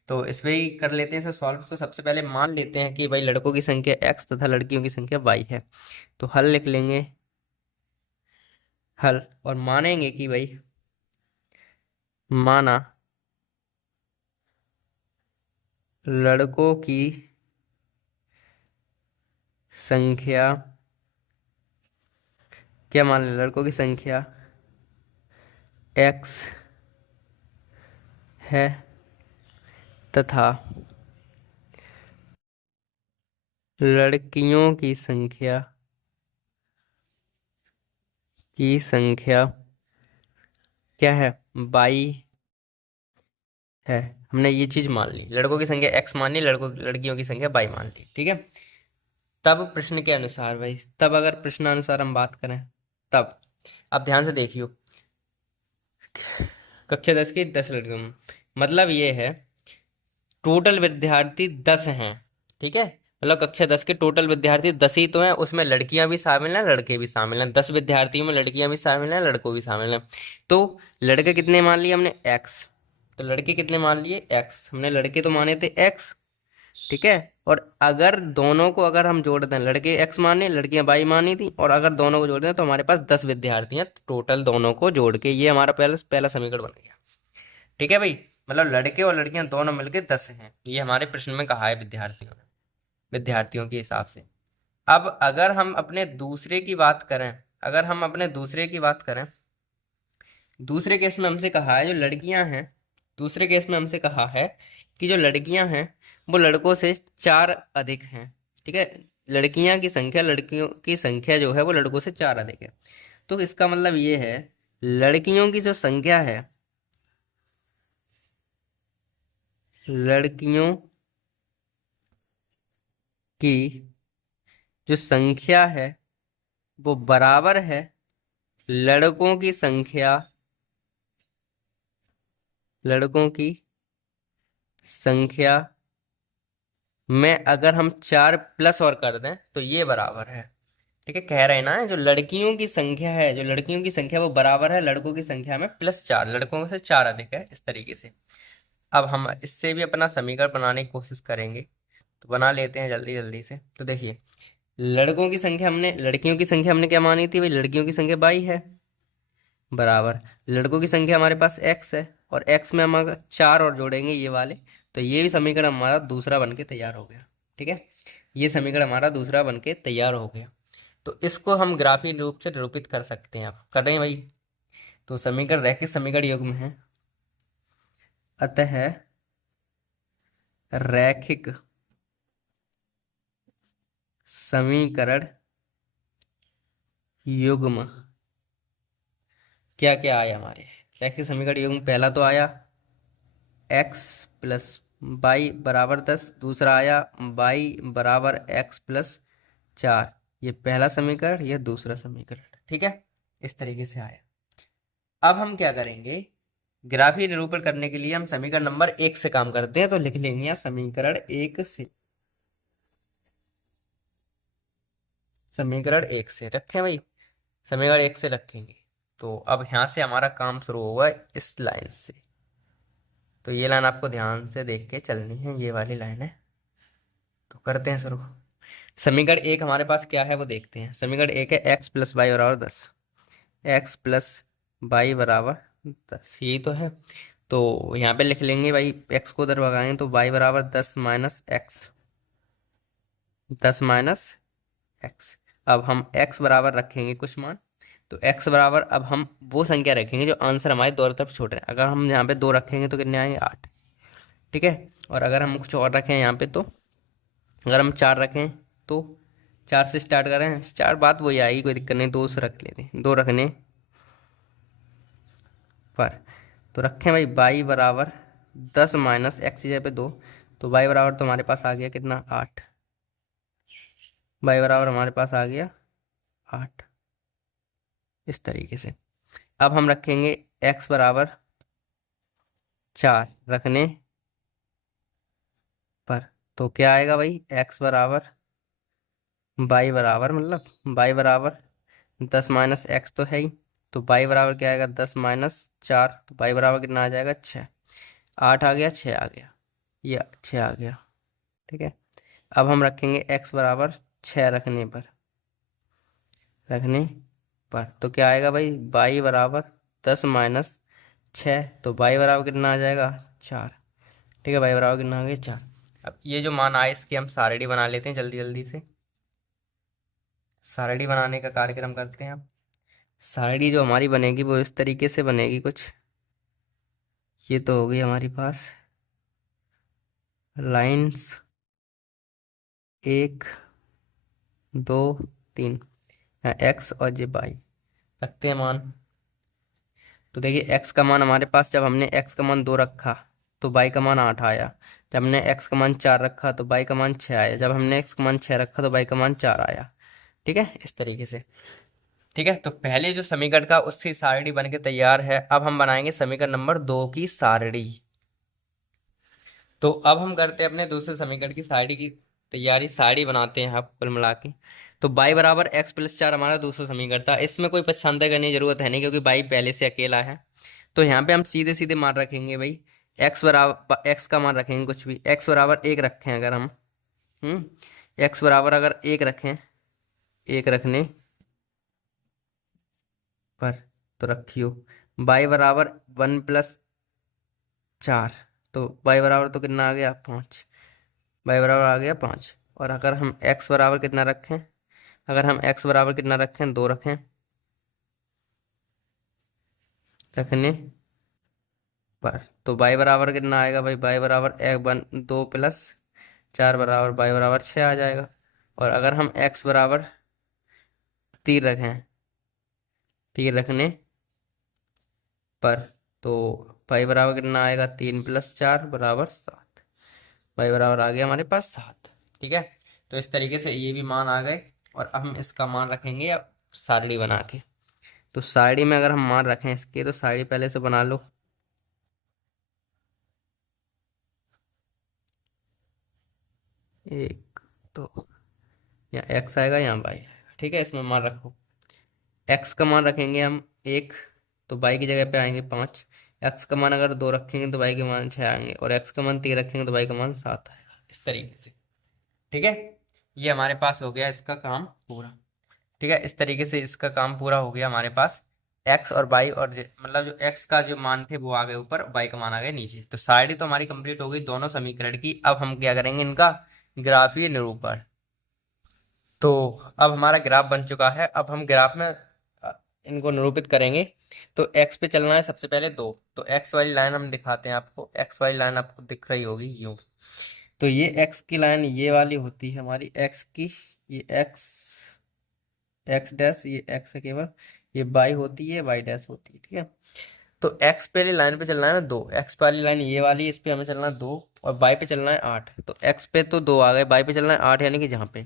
तो इस पे ही कर लेते हैं इसे सॉल्व। तो सबसे पहले मान लेते हैं कि भाई लड़कों की संख्या x तथा लड़कियों की संख्या y है। तो हल लिख लेंगे, हल, और मानेंगे कि भाई माना लड़कों की संख्या, क्या मान लें, लड़कों की संख्या x है तथा लड़कियों की संख्या क्या है, y है। हमने ये चीज मान ली, लड़कों की संख्या x मान ली, लड़कियों की संख्या y मान ली। ठीक है, तब प्रश्न के अनुसार भाई, तब अगर प्रश्नानुसार हम बात करें तब, अब ध्यान से देखियो, कक्षा 10 की 10 लड़कियों में, मतलब ये है टोटल विद्यार्थी 10 हैं। ठीक है, मतलब कक्षा 10 के टोटल विद्यार्थी 10 ही तो हैं, उसमें लड़कियां भी शामिल हैं लड़के भी शामिल हैं। 10 विद्यार्थियों में लड़कियां भी शामिल हैं लड़कों भी शामिल हैं। तो लड़के कितने मान लिए हमने, x, तो लड़के कितने मान लिए x, हमने लड़के तो माने थे x। ठीक है, और अगर दोनों को अगर हम जोड़ दें, लड़के x माने लड़कियां y मानी थी, और अगर दोनों को जोड़ दें तो हमारे पास 10 विद्यार्थी हैं टोटल, दोनों को जोड़ के ये हमारा पहला पहला समीकरण बन गया। ठीक है भाई, मतलब लड़के और लड़कियां दोनों मिलके 10 हैं, ये हमारे प्रश्न में कहा है विद्यार्थियों के हिसाब से। अब अगर हम अपने दूसरे की बात करें, दूसरे केस में हमसे कहा है जो लड़कियां हैं, दूसरे केस में हमसे कहा है कि जो लड़कियां हैं वो लड़कों से 4 अधिक हैं। ठीक है, लड़कियों की संख्या जो है वो लड़कों से 4 अधिक है। तो इसका मतलब ये है लड़कियों की जो संख्या है, लड़कियों की जो संख्या है वो बराबर है लड़कों की संख्या, लड़कों की संख्या में अगर हम 4 प्लस और कर दें तो ये बराबर है। ठीक है, कह रहे हैं ना, जो लड़कियों की संख्या है, जो लड़कियों की संख्या वो बराबर है लड़कों की संख्या में +4, लड़कों से 4 अधिक है, इस तरीके से। अब हम इससे भी अपना समीकरण बनाने की कोशिश करेंगे, तो बना लेते हैं जल्दी जल्दी से। तो देखिए, लड़कों की संख्या हमने, लड़कियों की संख्या हमने क्या मानी थी भाई, लड़कियों की संख्या 22 है, बराबर लड़कों की संख्या हमारे पास x है, और x में हम अगर 4 और जोड़ेंगे ये वाले, तो ये भी समीकरण हमारा दूसरा बन के तैयार हो गया। ठीक है, ये समीकरण हमारा दूसरा बन के तैयार हो गया। तो इसको हम ग्राफीय रूप से निरूपित कर सकते हैं। आप कर रहे हैं भाई? तो समीकरण रैखिक समीकरण युग्म है, अतः रैखिक समीकरण युग्म क्या क्या आया हमारे रैखिक समीकरण युग्म? पहला तो आया x प्लस वाई बराबर 10, दूसरा आया y बराबर x+4। ये पहला समीकरण, ये दूसरा समीकरण। ठीक है, इस तरीके से आया। अब हम क्या करेंगे, ग्राफीय निरूपण करने के लिए हम समीकरण नंबर 1 से काम करते हैं। तो लिख लेंगे यहाँ समीकरण 1 से, समीकरण 1 से रखें भाई, समीकरण 1 से रखेंगे। तो अब यहाँ से हमारा काम शुरू होगा इस लाइन से। तो ये लाइन आपको ध्यान से देख के चलनी है, ये वाली लाइन है। तो करते हैं शुरू। समीकरण 1 हमारे पास क्या है वो देखते हैं। समीकरण 1 है x प्लस वाई बराबर 10, x प्लस वाई बराबर 10, यही तो है। तो यहाँ पे लिख लेंगे भाई, x को उधर भगाएंगे तो y बराबर 10 माइनस एक्स, 10 माइनस एक्स। अब हम x बराबर रखेंगे कुछ मान, तो x बराबर अब हम वो संख्या रखेंगे जो आंसर हमारे दोनों तरफ छोड़ रहे हैं। अगर हम यहाँ पे 2 रखेंगे तो कितने आएंगे, 8। ठीक है, और अगर हम कुछ और रखें यहाँ पे, तो अगर हम 4 रखें तो 4 से स्टार्ट करें, 4 बात वही आएगी, कोई दिक्कत नहीं, 2 से रख लेते हैं, 2 रखने पर। तो रखें भाई y बराबर 10 माइनस एक्स की जगह पे 2, तो y बराबर तो हमारे पास आ गया कितना, 8। y बराबर हमारे पास आ गया 8, इस तरीके से। अब हम रखेंगे x बराबर 4 रखने पर, तो क्या आएगा भाई, x बराबर y बराबर, मतलब y बराबर 10 माइनस एक्स तो है ही, तो y बराबर क्या आएगा, 10 माइनस 4, तो y बराबर कितना आ जाएगा, 6। 8 आ गया, 6 आ गया, ये 6 आ गया। ठीक है, अब हम रखेंगे x बराबर 6 रखने पर, तो क्या आएगा भाई, y बराबर 10 माइनस 6, तो y बराबर कितना आ जाएगा, 4। ठीक है, y बराबर कितना आ गया, 4। अब ये जो मान आए इसकी हम सारणी बना लेते हैं जल्दी जल्दी से। सारणी बनाने का कार्यक्रम करते हैं। अब सारणी जो हमारी बनेगी वो इस तरीके से बनेगी कुछ। ये तो हो गई हमारी पास लाइंस 1 2 3, एक्स और जे वाई रखते हैं मान। तो देखिए x का मान हमारे पास, जब हमने x का मान 2 रखा तो y का मान 8 आया, जब हमने x का मान 4 रखा तो y का मान 6 आया, जब हमने x का मान 6 रखा तो y का मान 4 आया। ठीक है, इस तरीके से। ठीक है, तो पहले जो समीकरण का उसकी सारणी बन के तैयार है। अब हम बनाएंगे समीकरण नंबर 2 की सारणी। तो अब हम करते हैं अपने दूसरे समीकरण की सारणी की तैयारी, सारणी बनाते हैं आप कुल मिला के। तो y बराबर x+4 हमारा दूसरा समीकरण था। इसमें कोई परेशानी करने की जरूरत है नहीं, क्योंकि y पहले से अकेला है। तो यहाँ पे हम सीधे सीधे मान रखेंगे भाई, x बराबर, x का मान रखेंगे कुछ भी, x बराबर 1 रखें अगर हम, x बराबर अगर 1 रखें, 1 रखने पर, तो रखियो y बराबर 1+4, तो y बराबर तो कितना आ गया, 5। y बराबर आ गया 5। और अगर हम x बराबर कितना रखें, अगर हम x बराबर कितना रखें, 2 रखें, रखने पर, तो y बराबर कितना आएगा भाई, y बराबर 2+4 बराबर y बराबर 6 आ जाएगा। और अगर हम x बराबर 3 रखें, 3 रखने पर, तो y बराबर कितना आएगा, 3+4 बराबर 7, y बराबर आ गया हमारे पास 7। ठीक है, तो इस तरीके से ये भी मान आ गए। और अब हम इसका मान रखेंगे अब सारणी बना के। तो सारणी में अगर हम मान रखें इसके, तो सारणी पहले से बना लो। एक, तो यहाँ एक्स आएगा, यहाँ वाई आएगा, ठीक है। इसमें मान रखो, एक्स का मान रखेंगे हम एक, तो वाई की जगह पे आएंगे 5। एक्स का मान अगर 2 रखेंगे तो वाई के मान 6 आएंगे, और एक्स का मान 3 रखेंगे तो वाई का मान 7 आएगा, इस तरीके से। ठीक है, ये हमारे पास हो गया इसका काम पूरा। ठीक है, इस तरीके से इसका काम पूरा हो गया हमारे पास। एक्स और वाई और मतलब जो एक्स का जो मान थे वो आ गए ऊपर, वाई का मान आ गया नीचे। तो सारणी तो हमारी कंप्लीट हो गई दोनों समीकरण की। अब हम क्या करेंगे, इनका ग्राफीय निरूपण। तो अब हमारा ग्राफ बन चुका है। अब हम ग्राफ में इनको निरूपित करेंगे। तो एक्स पे चलना है सबसे पहले 2। तो एक्स वाली लाइन हम दिखाते हैं आपको। एक्स वाली लाइन आपको दिख रही होगी यूं। तो ये एक्स की लाइन ये वाली होती है हमारी एक्स की, ये एक्स, एक्स डैश, ये एक्स है केवल, ये वाई होती है, वाई डैश होती है। ठीक है, तो एक्स पे लाइन पे चलना है 2। एक्स वाली लाइन ये वाली, इस पे हमें चलना है 2, और वाई पे चलना है 8। तो एक्स पे तो 2 आ गए, वाई पे चलना है 8, यानी कि जहाँ पे।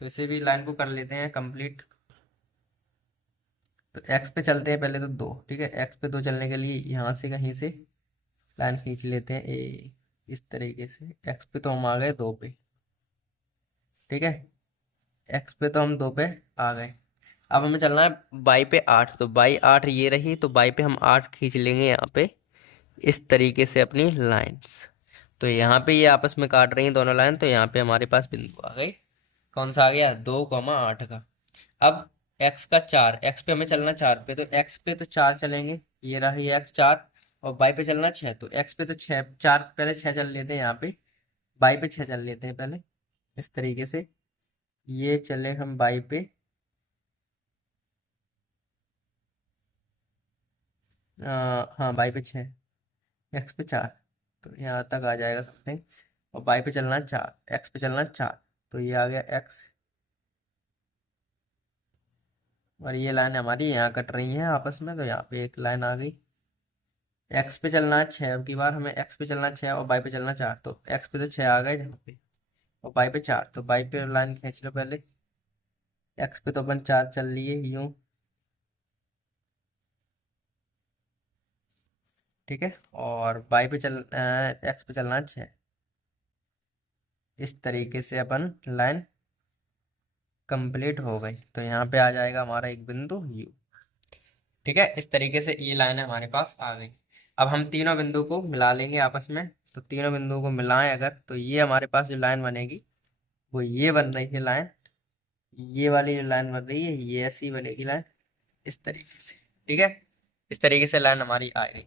तो इसे भी लाइन को कर लेते हैं कंप्लीट। तो एक्स पे चलते हैं पहले तो 2। ठीक है, एक्स पे 2 चलने के लिए यहाँ से कहीं से लाइन खींच लेते हैं इस तरीके से। एक्स पे तो हम आ गए 2 पे। ठीक है, एक्स पे तो हम 2 पे आ गए। अब हमें चलना है बाई पे 8। तो बाई 8 ये रही, तो बाई पे हम 8 खींच लेंगे यहाँ पे इस तरीके से अपनी लाइंस। तो यहाँ पे ये आपस में काट रही हैं दोनों लाइन, तो यहाँ पे हमारे पास बिंदु आ गई। कौन सा आ गया, 2,8 का। अब एक्स का 4, एक्स पे हमें चलना 4 पे, तो एक्स पे तो 4 चलेंगे, ये रहा ये एक्स 4। और बाई पे चलना 6, तो एक्स पे तो 6, 4 पहले 6 चल लेते हैं यहाँ पे, बाई पे 6 चल लेते हैं पहले इस तरीके से। ये चले हम बाई पे, हाँ बाई पे 6, एक्स पे 4, तो यहाँ तक आ जाएगा समथिंग। और बाई पे चलना 4, एक्स पे चलना 4, तो ये आ गया एक्स। और ये लाइन हमारी यहाँ कट रही है आपस में, तो यहाँ पे एक लाइन आ गई। एक्स पे चलना है 6, अब की बार हमें एक्स पे चलना 6 और बाई पे चलना 4। तो एक्स पे तो 6 आ गए जहाँ पे, और बाई पे 4, तो बाई पे लाइन खींच लो पहले। एक्स पे तो अपन 4 चल लिए यूं। ठीक है, और बाई पे एक्स पे चलना है 6। इस तरीके से अपन लाइन कंप्लीट हो गई। तो यहाँ पे आ जाएगा हमारा एक बिंदु यू। ठीक है, इस तरीके से ये लाइन हमारे पास आ गई। अब हम तीनों बिंदु को मिला लेंगे आपस में। तो तीनों बिंदुओं को मिलाएं अगर, तो ये हमारे पास जो लाइन बनेगी वो ये बन रही है लाइन। ये वाली जो लाइन बन रही है ये ऐसी बनेगी लाइन, इस तरीके से। ठीक है, इस तरीके से लाइन हमारी आ गई।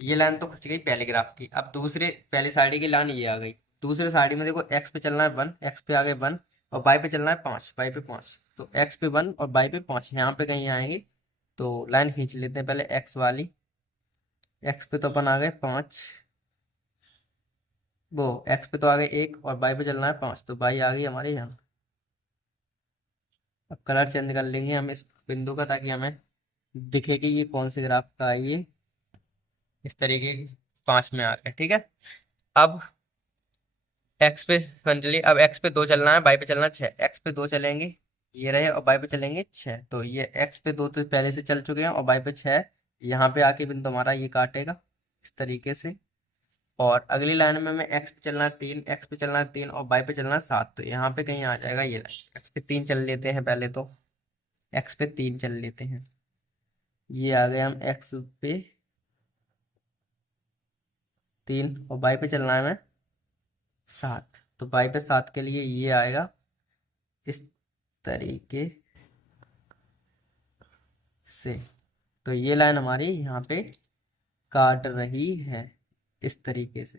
ये लाइन तो खिंच गई पहले ग्राफ की। अब दूसरे, पहली साइड की लाइन ये आ गई। दूसरे साइड में देखो, एक्स पे चलना है 1, एक्स पे आ गए 1, और बाई पे चलना है 5, बाई पे 5। तो एक्स पे 1 और बाई पे 5 यहाँ पे कहीं आएंगे। तो लाइन खींच लेते हैं पहले एक्स वाली। एक्स पे तो अपन आ गए 5, वो एक्स पे तो आ गए 1, और बाई पे चलना है 5, तो बाई आ गई हमारे यहाँ। अब कलर चेंज कर लेंगे हम इस बिंदु का, ताकि हमें दिखे कि ये कौन से ग्राफ का है ये। इस तरीके 5 में आ गया। ठीक है, अब एक्स पे चलिए, अब एक्स पे 2 चलना है, बाई पे चलना 6। एक्स पे 2 चलेंगे, ये रहे, और बाई पे चलेंगे 6। तो ये एक्स पे 2 तो पहले से चल चुके हैं, और बाई पे 6 यहाँ पे आके बिंदु हमारा ये काटेगा इस तरीके से। और अगली लाइन में हमें एक्स पे चलना है 3, एक्स पे चलना है 3, और बाई पे चलना है 7। तो यहाँ पे कहीं आ जाएगा ये लाइन। एक्स पे 3 चल लेते हैं पहले तो, एक्स पे 3 चल लेते हैं। ये आ गए हम एक्स पे 3, और बाई पे चलना है हमें 7। तो बाई पे 7 के लिए ये आएगा इस तरीके से। तो ये लाइन हमारी यहाँ पे काट रही है इस तरीके से।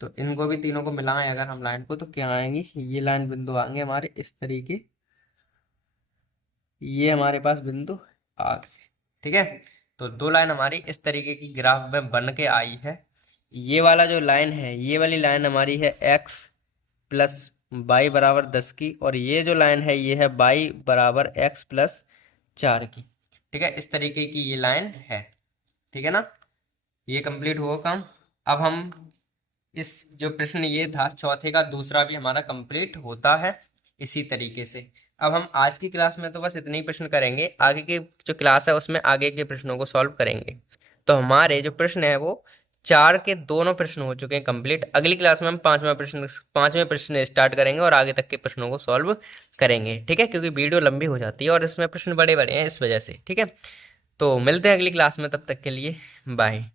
तो इनको भी तीनों को मिलाएं अगर हम लाइन को, तो क्या आएंगी, ये लाइन बिंदु आएंगे हमारे इस तरीके। ये हमारे पास बिंदु आ गए। ठीक है, तो 2 लाइन हमारी इस तरीके की ग्राफ में बन के आई है। ये वाला जो लाइन है, ये वाली लाइन हमारी है एक्स प्लस बाई बराबर 10 की, और ये जो लाइन है ये है बाई बराबर एक्स प्लस 4 की। ठीक है, इस तरीके की ये लाइन है। ठीक है ना, ये कंप्लीट हुआ काम। अब हम इस जो प्रश्न ये था चौथे का, दूसरा भी हमारा कंप्लीट होता है इसी तरीके से। अब हम आज की क्लास में तो बस इतने ही प्रश्न करेंगे, आगे की जो क्लास है उसमें आगे के प्रश्नों को सॉल्व करेंगे। तो हमारे जो प्रश्न है वो 4 के दोनों प्रश्न हो चुके हैं कंप्लीट। अगली क्लास में हम पांचवें प्रश्न स्टार्ट करेंगे और आगे तक के प्रश्नों को सॉल्व करेंगे, ठीक है, क्योंकि वीडियो लंबी हो जाती है और इसमें प्रश्न बड़े बड़े हैं इस वजह से, ठीक है। तो मिलते हैं अगली क्लास में, तब तक के लिए बाय।